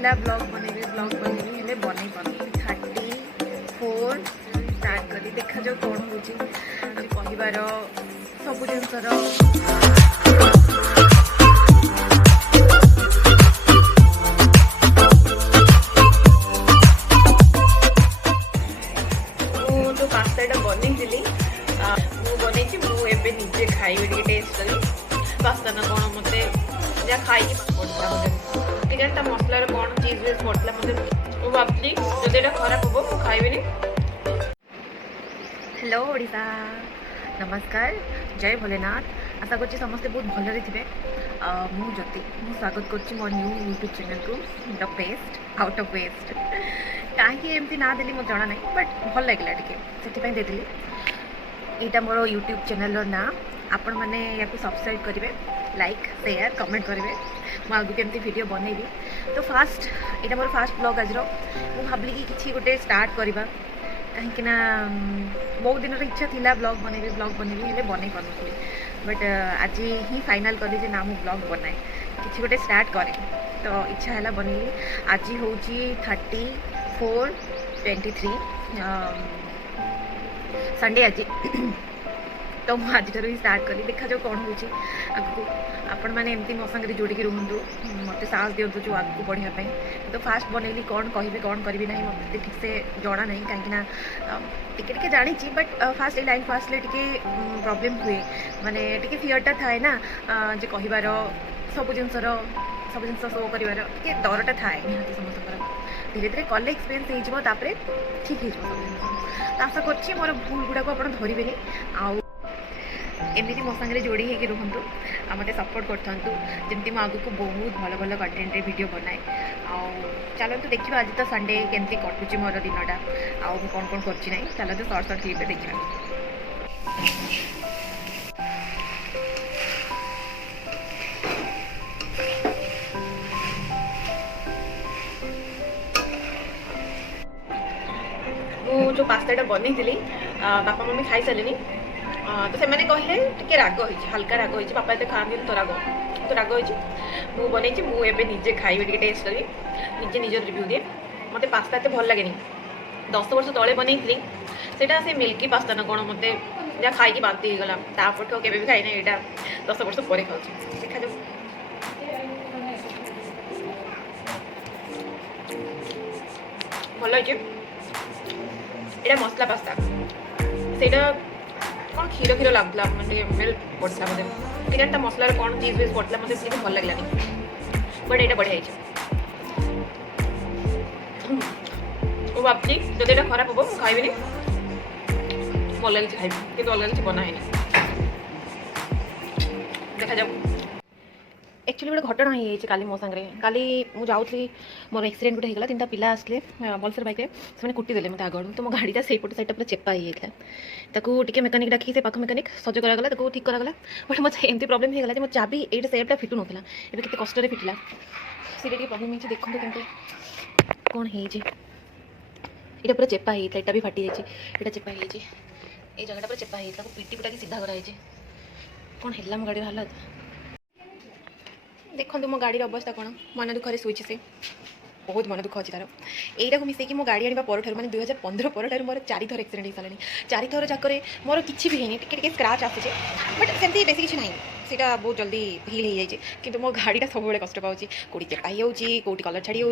थिला ब्लॉग बनेबी हेले बनै पानी 34 स्टार्ट करी देखा जो कौन होची कहबार सब जिनसर जो पास्ताटा बनई मुझे निजे खाइबे टेस्ट करी पास्ता ना कौन मत जहाँ खाई चिकेन मसलार कौन चीज वेज पड़ता मतलब भावी जब खराब हम मुझे खाइबी। हेलो ओडिशा नमस्कार जय भोलेनाथ आशा कर समस्ते बहुत भलरे थे मुझे ज्योति मुझे स्वागत कर मो न्यू यूट्यूब चैनल को the best out of waste कहीं एमती ना देली मुझे जना ना बट भल लगे टे से यहाँ मोर यूट्यूब चैनल ना आपण मैंने या सब्सक्राइब करेंगे लाइक शेयर कमेंट करेंगे मुझे आगे केमती वीडियो बनईबी। तो फास्ट यहाँ मोर फास्ट ब्लॉग आज मुझे भाविली कि किसी गोटे स्टार्ट करवा कहीं बहुत दिन इच्छा थिला ब्लॉग बनेबी हेले बन पारे बट आज ही फाइनल कली ना मु ब्लॉग बनाए किसी गोटे स्टार्ट करे तो इच्छा है बनैली। आज हूँ 34/23 संडे आज तो मुझे आज ही स्टार्ट कली देखा जो कौन हो आपण मैंने एमती मो संगे जोड़ी रुहतु मत साहस दिंतु जो आगे बढ़ापी तो फास्ट बनैली कौन कहि कौन करी ना मत ठीक से जना ना कहीं टे जानी बट फास्ट ये लाइन फास्ट टे प्रॉब्लम हुए माने टे फियरटा थाए ना जे कहबार सब जिन शो कर डरटा थाए निहती समस्त धीरे धीरे कले एक्सपीरियंस होपर ठीक हो तो आशा कर मोर भूल गुड़ाक आप धरवे एमती मो सागर जोड़ी होगी रुहतु मत सपोर्ट करूँ जमी आगे को बहुत भल भल कंटेंट वीडियो बनाए चलते देखिए आज तो संडे केमती कटुची मोर दिनटा आउ कौन कौन कर चलते सर्ट सर्ट क्लिप देखा। जो पास्ताटा बनई बापा मम्मी खाई सारे तो से मैंने कहले टे राग हल्का राग हो बापा ये खाती तो राग हो बनई मुझे निजे खाइबे टेस्ट करी निजे निज रिव्यू दिए मत पास्ता एत भल लगे 10 वर्ष तले बनई सेटा से मिल्की पास्ता ना कौन मत जहाँ खाई बांति होगला तापर के भी खाई ना यहाँ 10 वर्ष पर खाऊँ देखा जाऊ भल यहाँ मसला पास्ता से कौन क्षीर क्षीर लगुला मैंने मिल्क पड़ता मतलब चिकेन मसलार कौन चीज वेज पड़ता मतलब भल लगलानी बट यहाँ बढ़िया मुझे भावी जब यहाँ खराब हम मुझे खाइबी भल लगे खाइबी कि अलग किसी बनाए देखा जाऊ। एक्चुअली गोटे घटना ही काली मो सागर काली मुझे जाऊँगी मोर एक्सीडेंट गोटे होगा 3टा पिला आसले बलसर बैक से कुटी देले मत आगड़ तो मो गाड़ीटा से पटे साइड पूरा चेपा ही होता मेकानिक डाकी से पाख मेकानिक सज करागला ठीक करागला बट मत एमती प्रॉब्लम होगा जो मो चाबी ये सेपटा फिटू नाला ये केते कष्ट फिटला से प्रॉब्लम होती देखते केमती कौन है पूरा चेपा होता है भी फाटी जाइए चेपा हो जगह पूरा चेपा होता पिटी पिटा सीधा कराई कौन है मो गाड़ी हालत देखो मो गाड़ी अवस्था कौन मन दुखरे शुची से बहुत मन दुख अच्छी तार यही मिसेक मो गाड़ी आने पर मैंने 2015 पर मोर 4 थर एक्सीडेंट हो सारे 4 थर जाकर मोर किसी भी है टे स्क्राच आसे बट सेमती बेस किसी ना सीटा बहुत जल्दी हिल हो जाए कि मो गाड़ीटा सब कष्ट पाँच कौटी चेपा ही कौटी कलर छाड़ी हो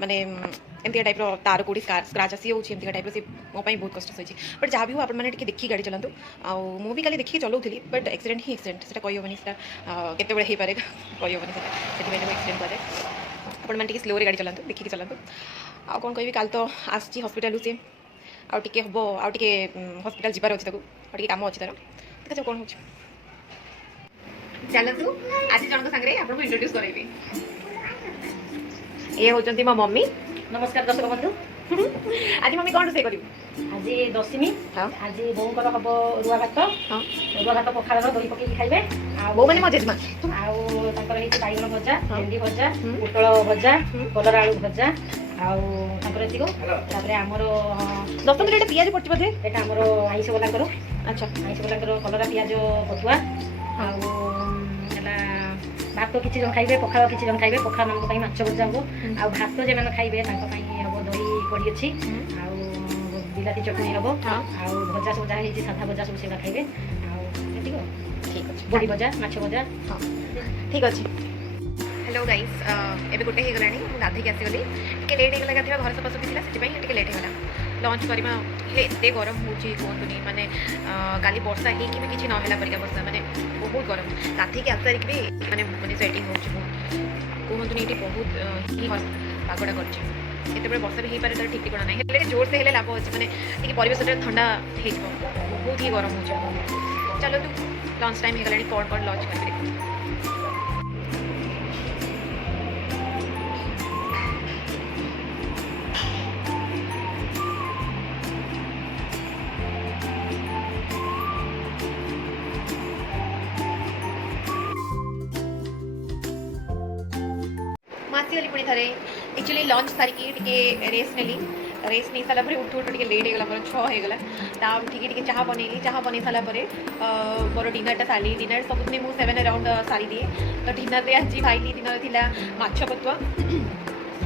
माने एमती टाइप तार कौटी स्क्राच आसी होती टाइप से मोपाई बहुत कष्ट सही बट जहाँ भी हो आपने देखिए गाड़ी चलातु आउ भी काली देखिए चलाऊली बट एक्सीडेंट ही एक्सीडेंट से कहीहनी से केत पारे कहीहनी से एक्सीडेंट करे आपण मैंने स्लोरे गाड़ी चलातु देखिए चलातु आ कौन कह काल तो आसी हस्पिटाल सी आगे हम आगे हस्पिटाल जबार अच्छे ताकू कम अच्छी तार देखा कौन हो चलतु आज जन सागर आपको इंट्रोड्यूस करेंगे ये होती मो मम्मी नमस्कार दर्शक बंधु आज मम्मी कौन रोसे कर आज दशमी आज बोर हम रुआ भात पखाड़ दही पकई खाइबे बो मैंने मो जेजमा बैगन भजा भेंडी भजा पोटल भजा कलरा आलू भजा आमर 10 मिनिट पियाज पड़ती बोधे यहाँ आमर आईस वाला अच्छा आईस वाला कलरा पियाज पथुआ ଭାତ କିଛି ଜଣ ଖାଇବେ, ପଖାଳ କିଛି ଜଣ ଖାଇବେ। ପଖାଳମାନଙ୍କ ପାଇଁ ମାଛ ଭଜା ହେବ, ଆଉ ଭାତ ଯେଉଁମାନେ ଖାଇବେ ତାଙ୍କ ପାଇଁ ହେବ ଦହି କଡ଼ି ଅଛି, ଆଉ ବିଲାତି ଚଟଣି ହେବ, ହଁ ଆଉ ଭଜା ସବୁ ଯାହା ହେଇଛି ସାଧା ଭଜା ସବୁ ସେଗୁଡ଼ା ଖାଇବେ, ଆଉ ଏତିକି ଆଉ ଠିକ୍ ଅଛି ବଡ଼ି ଭଜା, ମାଛ ଭଜା। ହଁ ଠିକ୍ ଅଛି। ହ୍ୟାଲୋ ଗାଇସ୍, ଏବେ ଗୋଟେ ହେଇଗଲାଣି, ମୁଁ ଗାଧୋଇକି ଆସିଗଲି। ଟିକେ ଲେଟ୍ ହେଇଗଲା ଗାଧୋଇବା, ଘର ସଫାସଫି ଥିଲା ସେଥିପାଇଁ ଟିକେ ଲେଟ୍ ହେଇଗଲା। ଲଞ୍ଚ କରିବା, ହେଲେ ଏତେ ଗରମ ହେଉଛି କୁହନ୍ତୁନି, ମାନେ କାଲି ବର୍ଷା ହେଇକି ବି କିଛି ନହେଲା ପରିକା ବର୍ଷା, ମାନେ ବହୁତ ଗରମ। ଗାଧୋଇକି ଆସିସାରିକି ବି ମାନେ ମାନେ ସେଟିଂ ହେଉଛି କୁହନ୍ତୁନି, ଏଠି ବହୁତ ହିଁ ପାଗଟା କରିଛି। କେତେବେଳେ ବର୍ଷା ବି ହେଇପାରେ, ତାର ଠିକ୍ ଠିକଣା ନାହିଁ। ହେଲେ ଜୋରସେ ହେଲେ ଲାଭ ଅଛି, ମାନେ ଟିକେ ପରିବେଶଟା ଥଣ୍ଡା ହେଇଯିବ, ବହୁତ ହି ଗରମ ହେଉଛି। ଚାଲନ୍ତୁ ଲଞ୍ଚ ଟାଇମ୍ ହେଇଗଲାଣି, କ'ଣ କ'ଣ ଲଞ୍ଚ କରିବେ। ମୁଁ ଆସିଗଲି ପୁଣି ଥରେ। ଆକ୍ଚୁଆଲି ଲଞ୍ଚ ସାରିକି ଟିକେ ରେଷ୍ଟ ନେଲି। ରେଷ୍ଟ ନେଇ ସାରିଲା ପରେ ଉଠୁ ଉଠୁ ଟିକେ ଲେଟ୍ ହେଇଗଲା, ମୋର 6 ହେଇଗଲା। ତା ଉଠିକି ଟିକେ ଚାହା ବନେଇଲି। ଚାହା ବନେଇ ସାରିଲା ପରେ ମୋର ଡିନରଟା ସାରିଲି। ଡିନର ସବୁଦିନ ମୁଁ 7 ଆରାଉଣ୍ଡ ସାରିଦିଏ। ତ ଡିନରରେ ଆଜି ଖାଇଲି, ଦିନରେ ଥିଲା ମାଛ ପତୁଆ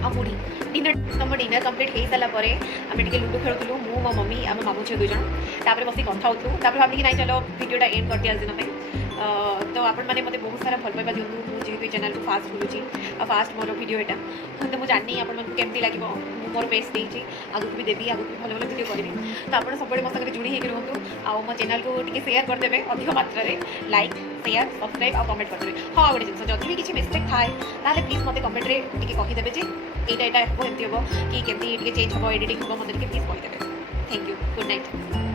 ଆଉ ମୁଢ଼ି। ଡିନର ତ ମୋ ଡିନର କମ୍ପ୍ଲିଟ୍ ହେଇସାରିଲା ପରେ ଆମେ ଟିକେ ଲୁଡ଼ୁ ଖେଳୁଥିଲୁ, ମୁଁ ମୋ ମମି ଆମ ମାମୁଁ ଝିଅ 2 ଜଣ। ତାପରେ ବସିକି କଥା ହେଉଥିଲୁ। ତାପରେ ଭାବିଲି ନାଇଁ ଚାଲ ଭିଡ଼ିଓଟା ଏଣ୍ଡ କରିଦିଅ ଆଜି ଦିନ ପାଇଁ। ତ ଆପଣମାନେ ମୋତେ ବହୁତ ସାରା ଭଲ ପାଇବା ଦିଅନ୍ତୁ। ମୁଁ ଯେହେତୁ ଏ ଚ୍ୟାନେଲକୁ ଫାଷ୍ଟ ଖୋଲୁଛି ଆଉ ଫାଷ୍ଟ ମୋର ଭିଡ଼ିଓ ଏଇଟା, ତ ମୁଁ ଜାଣିନି ଆପଣମାନଙ୍କୁ କେମିତି ଲାଗିବ। ମୁଁ ମୋର ବେଷ୍ଟ ଦେଇଛି, ଆଗକୁ ବି ଦେବି, ଆଗକୁ ବି ଭଲ ଭଲ ଭିଡ଼ିଓ କରିବି। ତ ଆପଣ ସବୁବେଳେ ମୋ ସାଙ୍ଗରେ ଯୋଡ଼ି ହେଇକି ରୁହନ୍ତୁ, ଆଉ ମୋ ଚ୍ୟାନେଲକୁ ଟିକେ ସେୟାର କରିଦେବେ ଅଧିକ ମାତ୍ରାରେ। ଲାଇକ୍, ସେୟାର, ସବସ୍କ୍ରାଇବ୍ ଆଉ କମେଣ୍ଟ କରିଦେବେ। ହଁ ଆଉ ଗୋଟେ ଜିନିଷ, ଯଦି ବି କିଛି ମିଷ୍ଟେକ୍ ଥାଏ ତାହେଲେ ପ୍ଲିଜ୍ ମୋତେ କମେଣ୍ଟରେ ଟିକେ କହିଦେବେ ଯେ ଏଇଟା ହେବ, ଏମିତି ହେବ, କି କେମିତି ଟିକେ ଚେଞ୍ଜ ହେବ, ଏଡ଼ିଟିଂ ହେବ, ମୋତେ ଟିକେ ପ୍ଲିଜ୍ କହିଦେବେ। Thank you, good night.